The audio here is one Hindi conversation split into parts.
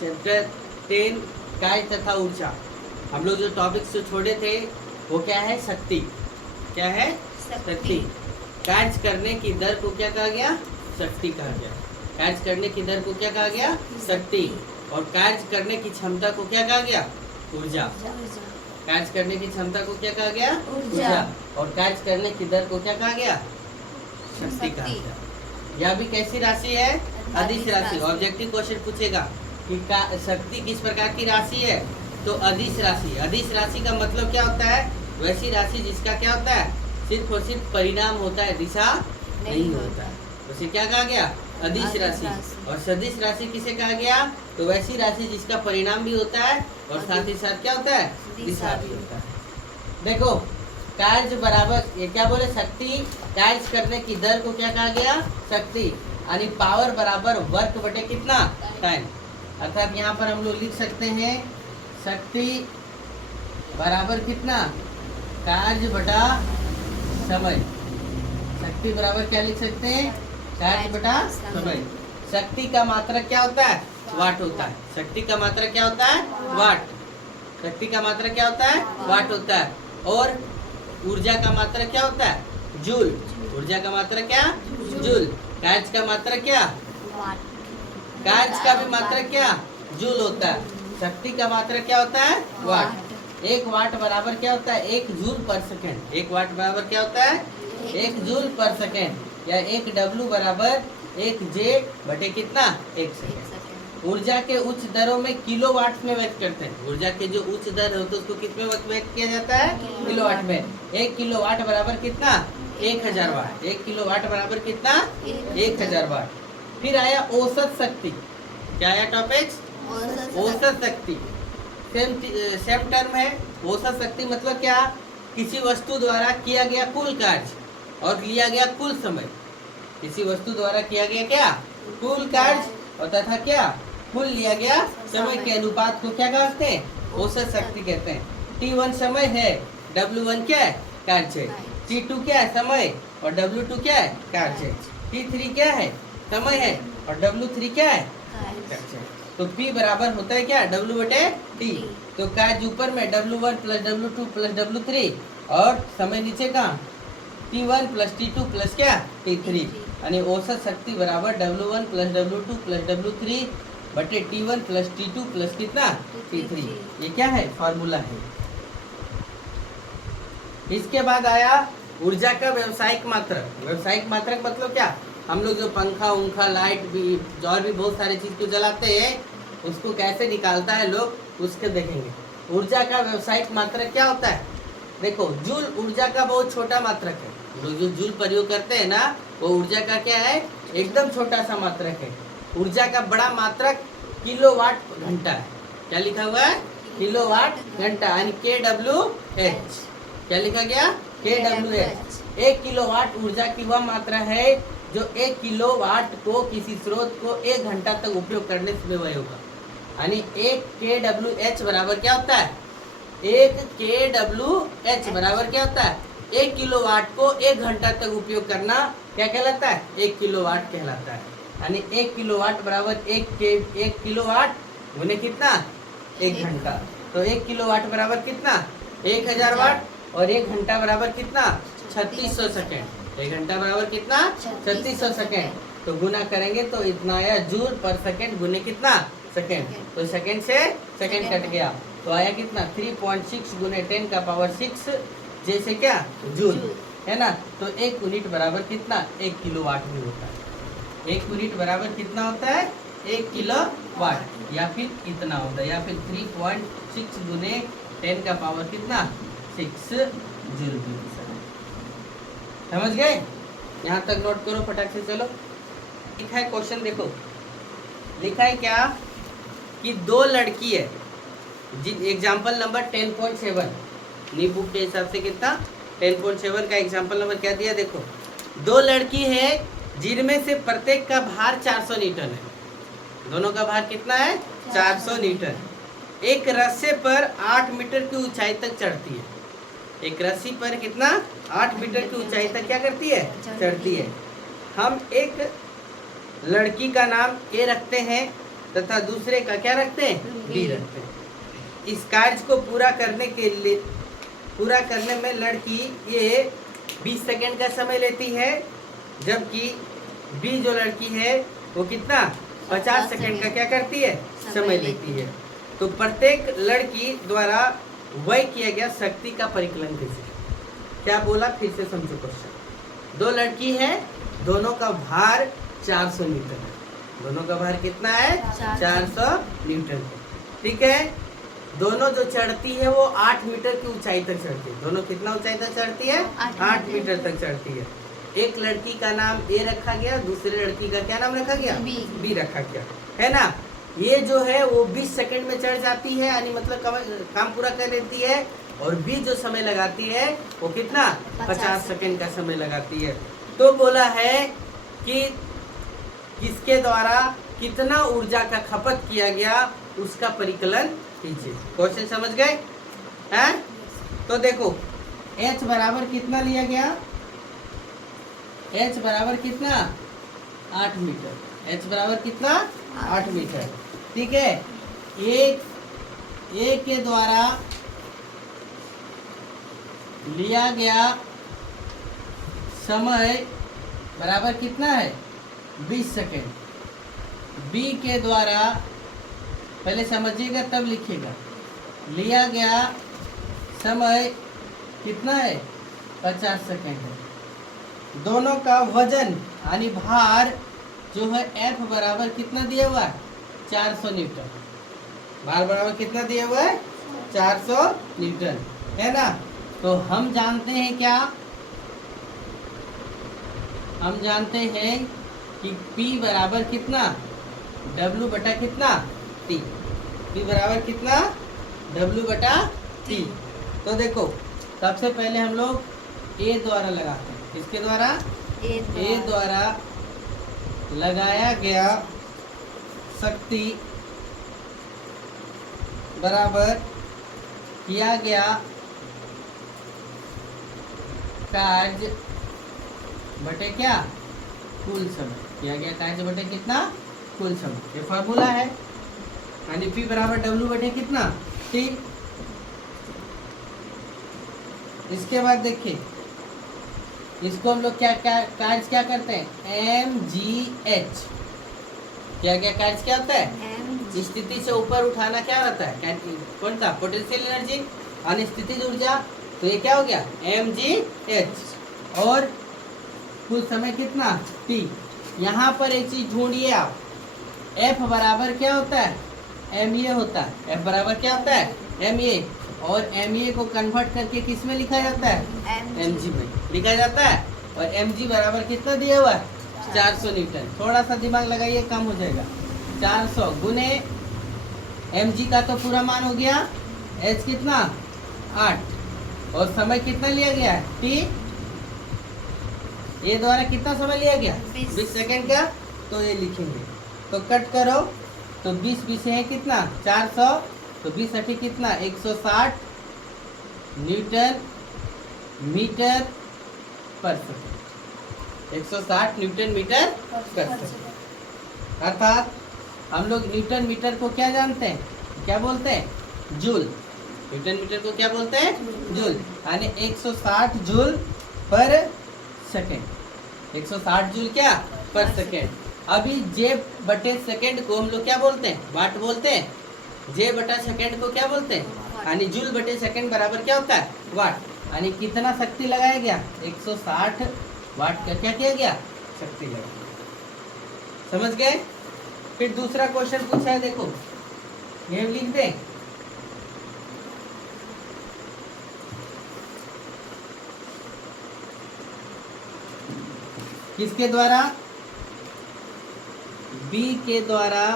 चैप्टर 10 कार्य तथा ऊर्जा। हम लोग जो टॉपिक्स जो छोड़े थे वो क्या है? शक्ति। क्या है? शक्ति। कार्य करने की दर को क्या कहा गया? शक्ति कहा गया। कार्य करने की दर को क्या कहा गया? शक्ति। और कार्य करने की क्षमता को क्या कहा गया? ऊर्जा। कार्य करने की क्षमता को क्या कहा गया? ऊर्जा। और कार्य करने की दर को क्या कहा गया? शक्ति कहा गया। यह भी कैसी राशि है? अदिश राशि। ऑब्जेक्टिव क्वेश्चन पूछेगा कि शक्ति किस प्रकार की राशि है, तो अदिश राशि। अदिश राशि का मतलब क्या होता है? वैसी राशि जिसका क्या होता है? सिर्फ और सिर्फ परिणाम होता है, दिशा नहीं होता है, उसे क्या कहा गया? अदिश राशि। और सदिश राशि किसे कहा गया? तो वैसी राशि जिसका परिणाम भी होता है और साथ ही साथ क्या होता है? दिशा भी होता है। देखो, कार्य बराबर, ये क्या बोले? शक्ति। कार्य करने की दर को क्या कहा गया? शक्ति। यानी पावर बराबर वर्क बटे कितना? टाइम। अर्थात यहाँ पर हम लोग लिख सकते हैं शक्ति बराबर कितना? कार्य बटा समय। शक्ति बराबर क्या लिख सकते हैं? कार्य बटा समय। शक्ति का मात्रक क्या होता है? वाट होता है। शक्ति का मात्रक क्या होता है? वाट। शक्ति का मात्रक क्या होता है? वाट होता है। और ऊर्जा का मात्रक क्या होता है? जूल। ऊर्जा का मात्रक क्या? जूल। कार्य का मात्रक क्या? कार्य का भी मात्रक क्या? जूल होता है। शक्ति का मात्रक क्या होता है? वाट। 1 वाट बराबर क्या होता है? 1 जूल पर सेकेंड। 1 वाट बराबर क्या होता है? 1 जूल पर सेकेंड। या 1 डब्ल्यू बराबर 1 जे बटे कितना? 1 सेकेंड। ऊर्जा के उच्च दरों में किलोवाट में व्यक्त करते हैं। ऊर्जा के जो उच्च दर होते हैं उसको किस में व्यक्त किया जाता है? किलोवाट में। 1 किलोवाट बराबर कितना? 1000 वाट। 1 किलोवाट बराबर कितना? 1000 वाट। फिर आया औसत शक्ति। क्या आया टॉपिक्स? औसत शक्ति। सेम टर्म है। औसत शक्ति मतलब क्या? किसी वस्तु द्वारा किया गया कुल कार्य और लिया गया कुल समय। किसी वस्तु द्वारा किया गया क्या? कुल कार्य और तथा क्या? कुल लिया गया समय के अनुपात को क्या कहते हैं? औसत शक्ति कहते हैं। T1 समय है, W1 क्या है? कार्य है। T2 क्या है? समय। और W2 क्या है? कार्य है। T3 क्या है? समय है। और W3 क्या है? कार्य है। तो P बराबर होता है क्या? W बटे T। तो कार्य ऊपर में W1 plus W2 plus W3 और समय नीचे का T1 प्लस T2 प्लस क्या? T3। यानी औसत शक्ति बराबर W1 plus W2 plus W3 बटे T1 प्लस T2 प्लस कितना? T3। ये क्या है? फॉर्मूला है। इसके बाद आया ऊर्जा का व्यवसायिक मात्रक। व्यवसायिक मात्रक मतलब क्या? हम लोग जो पंखा उंखा लाइट भी और भी बहुत सारी चीज को जलाते हैं उसको कैसे निकालता है लोग, उसके देखेंगे। ऊर्जा का व्यवसायिक मात्रक क्या होता है? देखो, जूल ऊर्जा का बहुत छोटा मात्रक है। लोग जो जूल प्रयोग करते हैं ना, वो ऊर्जा का क्या है? एकदम छोटा सा मात्रक है। ऊर्जा का बड़ा मात्रक किलोवाट घंटा है। क्या लिखा हुआ है? किलोवाट घंटा। यानी KWH। क्या लिखा गया? KWH। 1 किलोवाट ऊर्जा की वह मात्रा है जो 1 किलोवाट को किसी स्रोत को 1 घंटा तक उपयोग करने में व्यय होगा। यानी 1 KWH बराबर क्या होता है? 1 KWH बराबर क्या होता है? 1 किलोवाट को 1 घंटा तक उपयोग करना क्या कहलाता है? 1 किलोवाट कहलाता है। यानी 1 किलोवाट बराबर 1 किलोवाट गुने कितना? 1 घंटा। तो 1 किलोवाट बराबर कितना? 1000 वाट। और 1 घंटा बराबर कितना? 3600 सेकेंड। 1 घंटा बराबर कितना? 3600 सेकेंड। तो गुना करेंगे तो इतना आया जूल पर सेकेंड गुने कितना? सेकेंड। तो सेकेंड से सेकेंड कट गया तो आया कितना? 3.6 गुने 10 का पावर 6 जैसे क्या? जूल, है ना। तो 1 यूनिट बराबर कितना? 1 किलोवाट भी होता है। 1 यूनिट बराबर कितना होता है? 1 किलोवाट। या फिर इतना होता है, या फिर 3.6 गुने 10 का पावर कितना? 6 जूल भी। समझ गए? यहाँ तक नोट करो फटाक से। चलो, लिखा है क्वेश्चन, देखो लिखा है क्या कि 2 लड़की है। एग्जाम्पल नंबर 10.7 नी बुक के हिसाब से कितना? 10.7 का एग्जाम्पल नंबर क्या दिया? देखो, 2 लड़की है जिनमें से प्रत्येक का भार 400 न्यूटन है। दोनों का भार कितना है? 400 न्यूटन। एक रस्से पर 8 मीटर की ऊंचाई तक चढ़ती है। एक रस्सी पर कितना? 8 मीटर की ऊंचाई तक क्या करती है? चढ़ती है। हम एक लड़की का नाम ए रखते हैं तथा दूसरे का क्या रखते हैं, बी रखते हैं। इस कार्य को पूरा करने में लड़की ये 20 सेकेंड का समय लेती है, जबकि बी जो लड़की है वो कितना 50 सेकेंड का क्या करती है, समय लेती है। तो प्रत्येक लड़की द्वारा वह किया गया शक्ति का परिकलन कीजिए। क्या बोला, फिर से समझो क्वेश्चन। दो लड़की है, दोनों का भार 400 न्यूटन है। दोनों का भार कितना है, 400 न्यूटन है। ठीक है। दोनों जो चढ़ती है वो 8 मीटर की ऊंचाई तक चढ़ती है। दोनों कितना ऊंचाई तक चढ़ती है, 8 मीटर तक चढ़ती है। एक लड़की का नाम ए रखा गया, दूसरे लड़की का क्या नाम रखा गया, बी रखा गया, है ना। ये जो है वो 20 सेकंड में चढ़ जाती है, यानी मतलब काम पूरा कर लेती है। और बी जो समय लगाती है वो कितना 50 सेकंड का समय लगाती है। तो बोला है कि किसके द्वारा कितना ऊर्जा का खपत किया गया उसका परिकलन कीजिए। क्वेश्चन समझ गए हैं। तो देखो H बराबर कितना लिया गया, H बराबर कितना 8 मीटर, H बराबर कितना 8 मीटर। ठीक है। एक के द्वारा लिया गया समय बराबर कितना है 20 सेकेंड। बी के द्वारा, पहले समझिएगा तब लिखिएगा, लिया गया समय कितना है 50 सेकेंड है। दोनों का वजन यानी भार जो है F बराबर कितना दिया हुआ है 400 न्यूटन। भार बराबर कितना दिया हुआ है 400 न्यूटन, है ना। तो हम जानते हैं क्या, हम जानते हैं कि P बराबर कितना W बटा कितना T। P बराबर कितना W बटा T। तो देखो सबसे पहले हम लोग A द्वारा लगाते हैं। किसके द्वारा, A द्वारा लगाया गया शक्ति बराबर किया गया कार्य बटे क्या कुल समय। किया गया कार्य बटे कितना कुल समय। ये फॉर्मूला है, यानी P बराबर W बटे कितना T। इसके बाद देखिए इसको हम लोग क्या कार्य क्या करते हैं mgh। क्या कार्य क्या होता है, स्थिति से ऊपर उठाना क्या होता है, कौन सा पोटेंशियल एनर्जी, अनिस्थितिज ऊर्जा। तो ये क्या हो गया mgh। और कुल समय कितना t। यहाँ पर एक चीज ढूंढिए आप, f बराबर क्या होता है ma होता है। f बराबर क्या होता है ma, और ma को कन्वर्ट करके किस में लिखा जाता है mg में लिखा जाता है। और mg बराबर कितना दिया हुआ है 400 न्यूटन। थोड़ा सा दिमाग लगाइए, कम हो जाएगा। 400 गुने mg का तो पूरा मान हो गया, h कितना 8, और समय कितना लिया गया है t। ये द्वारा कितना समय लिया गया 20 सेकेंड का। तो ये लिखेंगे, तो कट करो, तो 20 है कितना 400, तो 20 अठी कितना 160 न्यूटन मीटर पर सेकेंड। 160 न्यूटन मीटर पर सेकेंड। अर्थात हम लोग न्यूटन मीटर को क्या जानते हैं, क्या बोलते हैं जूल। न्यूटन मीटर को क्या बोलते हैं जूल, यानी 160 जूल पर सेकेंड। 160 जूल क्या पर सेकेंड। अभी जे बटे सेकेंड को हम लोग क्या बोलते हैं वाट बोलते हैं। जे बटा सेकेंड को क्या बोलते हैं, यानी जूल बटे सेकेंड बराबर क्या होता है वाट। यानी कितना शक्ति लगाया गया 160 वाट का क्या किया गया शक्ति लगाया। समझ गए। फिर दूसरा क्वेश्चन पूछा है, देखो ये लिख दें। किसके द्वारा, बी के द्वारा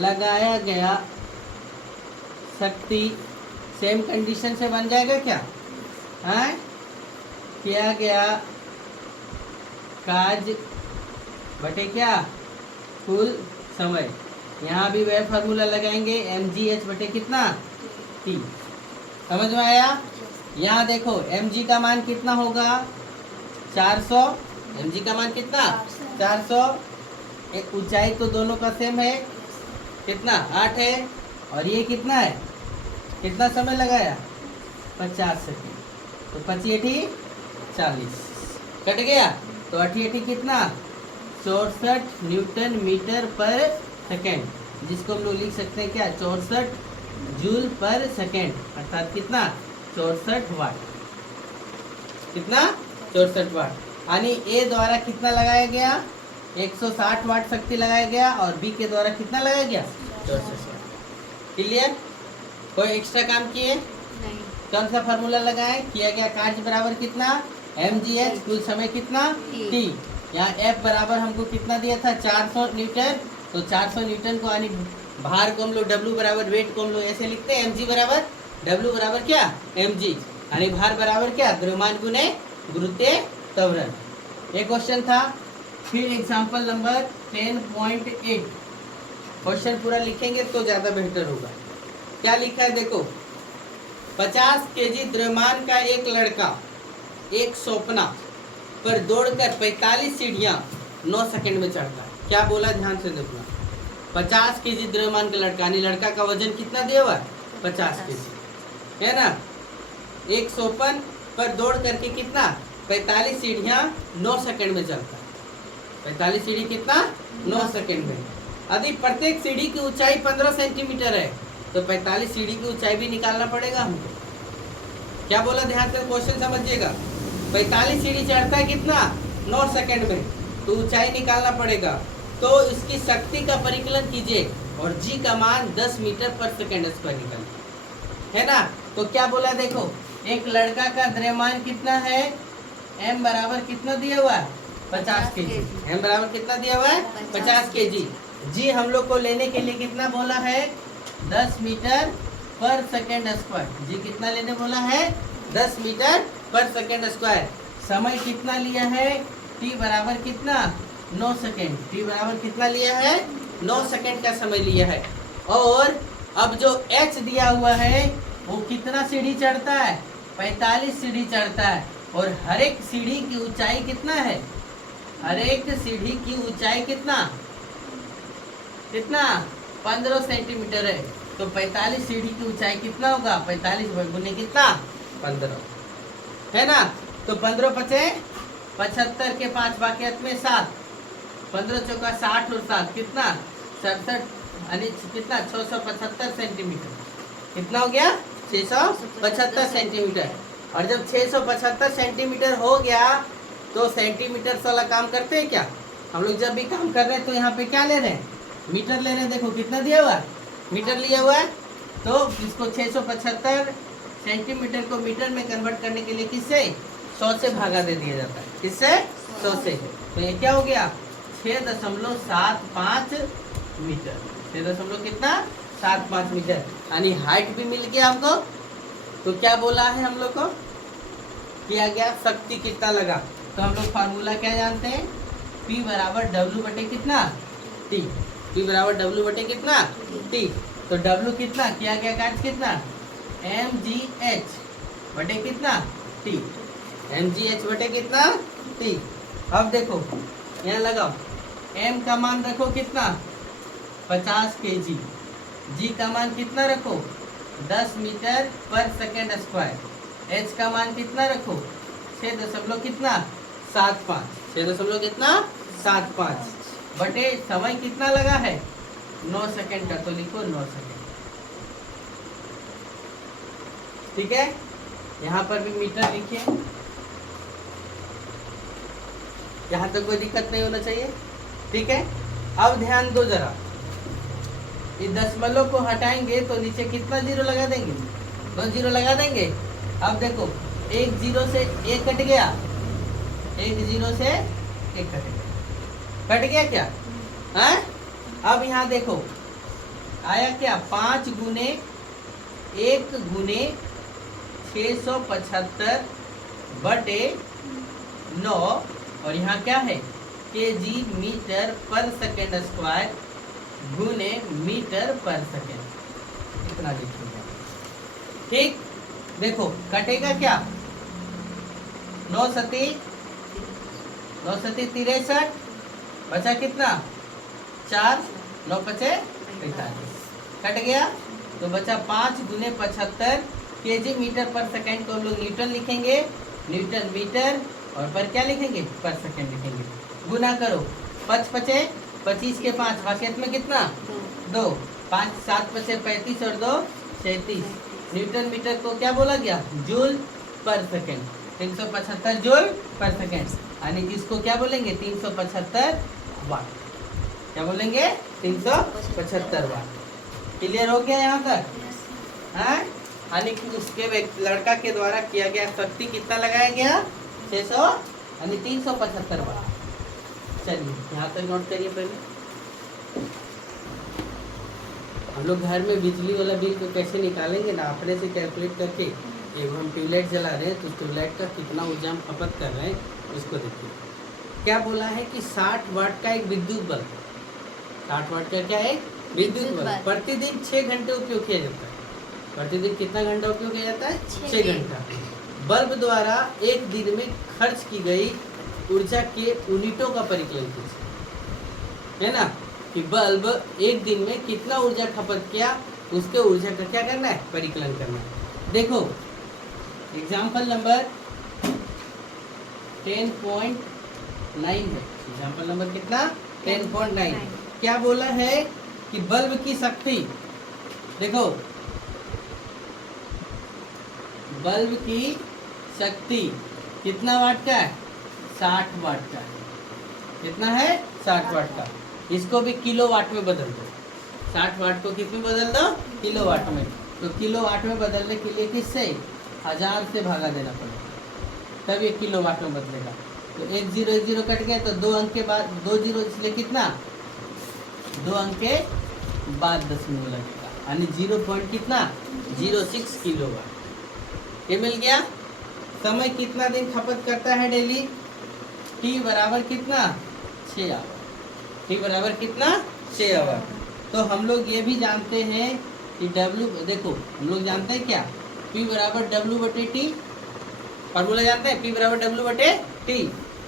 लगाया गया शक्ति सेम कंडीशन से बन जाएगा क्या है। किया गया कार्य बटे क्या कुल समय। यहाँ भी वह फार्मूला लगाएंगे mgh बटे कितना t। समझ में आया। यहाँ देखो mg का मान कितना होगा 400, mg का मान कितना 400, एक ऊंचाई तो दोनों का सेम है, कितना 8 है, और ये कितना है, कितना समय लगाया 50 सेकेंड, तो 25 40 कट गया, तो 88 कितना 64 न्यूटन मीटर पर सेकेंड, जिसको हम लोग लिख सकते हैं क्या 64 जूल पर सेकेंड, अर्थात कितना 64 वाट, कितना 64 वाट। यानी ए द्वारा कितना लगाया गया 160 वाट शक्ति लगाया गया, और बी के द्वारा कितना लगाया गया 64 वाट। क्लियर? कोई एक्स्ट्रा काम किए नहीं? कौन सा फार्मूला लगाए? किया गया कार्य बराबर कितना mgh, कुल समय कितना t, यहाँ F बराबर हमको कितना दिया था 400 न्यूटन, तो 400 न्यूटन को यानी भार को हम लोग W बराबर वेट को हम लोग ऐसे लिखते हैं mg बराबर W बराबर क्या mg, यानी भार बराबर क्या द्रव्यमान गुने गुरुत्वीय त्वरण। एक क्वेश्चन था। फिर एग्जांपल नंबर 10.8, क्वेश्चन पूरा लिखेंगे तो ज़्यादा बेहतर होगा। क्या लिखा है देखो, 50 केजी द्रव्यमान का एक लड़का एक सोपना पर दौड़कर 45 सीढ़ियां 9 सेकंड में चढ़ता है। क्या बोला, ध्यान से देखना। 50 केजी द्रव्यमान का लड़का, यानी लड़का का वजन कितना दिया हुआ है 50 केजी, है ना। एक सोपन पर दौड़ करके कितना 45 सीढ़ियां 9 सेकंड में चलता है। 45 सीढ़ी कितना 9 सेकंड में। यदि प्रत्येक सीढ़ी की ऊंचाई 15 सेंटीमीटर है, तो 45 सीढ़ी की ऊंचाई भी निकालना पड़ेगा हमको। क्या बोला, ध्यान से क्वेश्चन समझिएगा। 45 सीढ़ी चढ़ता है कितना 9 सेकंड में, तो ऊंचाई निकालना पड़ेगा। तो इसकी शक्ति का परिकलन कीजिए और जी का मान 10 मीटर पर सेकंड स्क्वायर निकल, है ना। तो क्या बोला देखो, एक लड़का का द्रव्यमान कितना है, m बराबर कितना दिया हुआ है 50 केजी, m बराबर कितना दिया हुआ है 50 केजी। जी हम लोग को लेने के लिए कितना बोला है 10 मीटर पर सेकंड स्क्वायर। जी कितना लेने बोला है 10 मीटर पर सेकंड स्क्वायर। समय कितना लिया है t बराबर कितना 9 सेकंड, t बराबर कितना लिया है 9 सेकंड का समय लिया है। और अब जो h दिया हुआ है वो कितना सीढ़ी चढ़ता है 45 सीढ़ी चढ़ता है, और हर एक सीढ़ी की ऊंचाई कितना है, हर एक सीढ़ी की ऊंचाई कितना 15 सेंटीमीटर है। तो 45 सीढ़ी की ऊंचाई कितना होगा 45 गुने कितना 15, है ना। तो 15 पचे 75 के 5 बाकी में 7, 15 चौका 60 और 7 कितना 67, यानी कितना 675 सेंटीमीटर। कितना हो गया 675 सेंटीमीटर। और जब 675 सेंटीमीटर हो गया तो सेंटीमीटर वाला काम करते हैं क्या हम लोग। जब भी काम कर रहे हैं तो यहाँ पे क्या ले रहे हैं मीटर ले रहे हैं। देखो कितना दिया हुआ है मीटर लिया हुआ है। तो इसको 675 सेंटीमीटर को मीटर में कन्वर्ट करने के लिए किससे 100 से भागा दे दिया जाता है। किससे 100 से। तो ये क्या हो गया 6.75 मीटर। 6 कितना 75 मीटर, यानी हाइट भी मिल गया हमको। तो क्या बोला है हम लोग को किया गया शक्ति कितना लगा। तो हम लोग फार्मूला क्या जानते हैं P बराबर W बटे कितना T। P बराबर W बटे कितना T। तो W कितना किया गया कार्य कितना mgh बटे कितना T। mgh बटे कितना T। अब देखो यहाँ लगाओ m का मान रखो कितना 50 kg, g का मान कितना रखो 10 मीटर पर सेकेंड स्क्वायर, h का मान कितना रखो 6 कितना 75, 6 कितना 75 बटे समय कितना लगा है 9 सेकेंड का। तो लिखो 9 सेकेंड। ठीक है, यहाँ पर भी मीटर लिखिए। यहाँ तक कोई दिक्कत नहीं होना चाहिए। ठीक है, अब ध्यान दो जरा, ये दशमलव को हटाएंगे तो नीचे कितना जीरो लगा देंगे 2 जीरो लगा देंगे। अब देखो 1 0 से 1 कट गया, 1 0 से 1 कट गया, कट गया क्या है। अब यहाँ देखो आया क्या 5 गुने 1 गुने 675 बटे 9, और यहाँ क्या है kg मीटर पर सेकेंड स्क्वायर गुने मीटर पर सेकेंड, इतना लिखिएगा। ठीक, देखो कटेगा क्या 9 सती 63, बचा कितना 4 9 5 45 कट गया तो बचा 5 गुने 75 केजी मीटर पर सेकंड को हम लोग न्यूटन लिखेंगे, न्यूटन मीटर और पर क्या लिखेंगे, पर सेकंड लिखेंगे। गुना करो 5 5 25 के 5 वाक्यत में कितना 2 5 7 5 35 और 2 37 न्यूटन मीटर को क्या बोला गया जूल पर सेकंड 375 जूल पर सेकंड यानी इसको क्या बोलेंगे 375 वाट, क्या बोलेंगे 375 वाट। क्लियर हो गया यहाँ तक है। यानी कि उसके लड़का के द्वारा किया गया शक्ति कितना लगाया गया 600 यानी 375 वाट। चलिए यहाँ तक नोट करिए। पहले हम लोग घर में बिजली वाला बिल को कैसे निकालेंगे ना, अपने से कैलकुलेट करके एवं हम ट्यूबलाइट जला रहे हैं तो ट्यूबलाइट का कितना ऊर्जा हम खपत कर रहे हैं उसको देखिए। क्या बोला है कि 60 वाट का एक विद्युत बल्ब, 60 वाट का क्या है विद्युत बल्ब प्रतिदिन 6 घंटे उपयोग किया जाता है। प्रतिदिन कितना घंटा उपयोग किया जाता है 6 घंटा। बल्ब द्वारा एक दिन में खर्च की गई ऊर्जा के यूनिटों का परिकलन कीजिए, है ना कि बल्ब एक दिन में कितना ऊर्जा खपत किया उसके ऊर्जा का क्या करना है परिकलन करना है। देखो एग्जाम्पल नंबर 10.9 है। एग्जाम्पल नंबर कितना 10.9 क्या बोला है कि बल्ब की शक्ति, देखो बल्ब की शक्ति कितना वाट का है 60 वाट का है। कितना है 60 वाट का। इसको भी किलो वाट में बदल दो, 60 वाट को किस में बदल दो किलो वाट में। तो किलो वाट में बदलने के लिए किससे 1000 से भागा देना पड़ेगा तब ये किलो वाट में बदलेगा। तो 1 0 1 0 कट गया तो 2 अंक के बाद 2 0 इसलिए कितना 2 अंक के बाद दशमलव लगेगा यानी 0 पॉइंट कितना 06 किलो वाट। ये मिल गया। समय कितना दिन खपत करता है डेली, टी बराबर कितना 6 आवर। टी बराबर कितना 6 आवर। तो हम लोग ये भी जानते हैं कि डब्ल्यू, देखो हम लोग जानते हैं क्या पी बराबर डब्ल्यू बटे टी, फॉर्मूला जानते हैं पी बराबर डब्ल्यू बटे टी।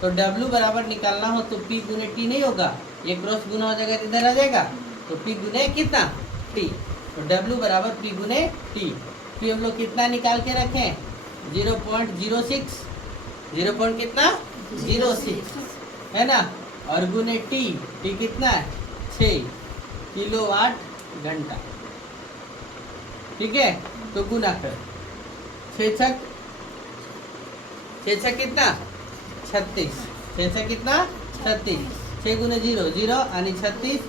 तो डब्ल्यू बराबर निकालना हो तो पी गुने टी नहीं होगा, ये क्रॉस गुना हो जाएगा इधर आ जाएगा तो पी गुने कितना टी। तो डब्ल्यू बराबर पी गुने टी। पी हम लोग कितना निकाल के रखें 0.06, 0 पॉइंट कितना 06 है ना, और गुने टी, टी कितना है 6 किलोवाट घंटा। ठीक है तो गुना कर 6 छक कितना 36, 6 छक कितना 36, 6 गुने 0 0 यानी 36,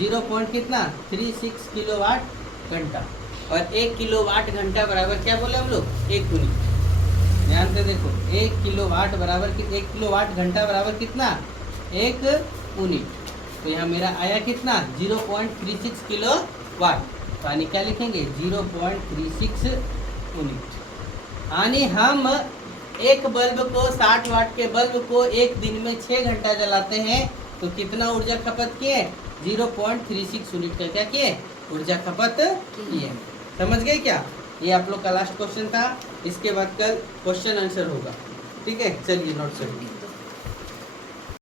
0 पॉइंट कितना 36 किलोवाट घंटा। और 1 किलोवाट घंटा बराबर क्या बोले हम लोग 1 यूनिट। ध्यान से देखो 1 किलोवाट बराबर 1 किलोवाट घंटा बराबर कितना 1 यूनिट। तो यहाँ मेरा आया कितना 0.36 किलो वाट। तो यानी क्या लिखेंगे 0.36 यूनिट। यानी हम एक बल्ब को 60 वाट के बल्ब को एक दिन में 6 घंटा जलाते हैं तो कितना ऊर्जा खपत किए 0.36 यूनिट का क्या किए ऊर्जा खपत किए। समझ गए क्या। ये आप लोग का लास्ट क्वेश्चन था। इसके बाद कल क्वेश्चन आंसर होगा। ठीक है चलिए नोट करिए।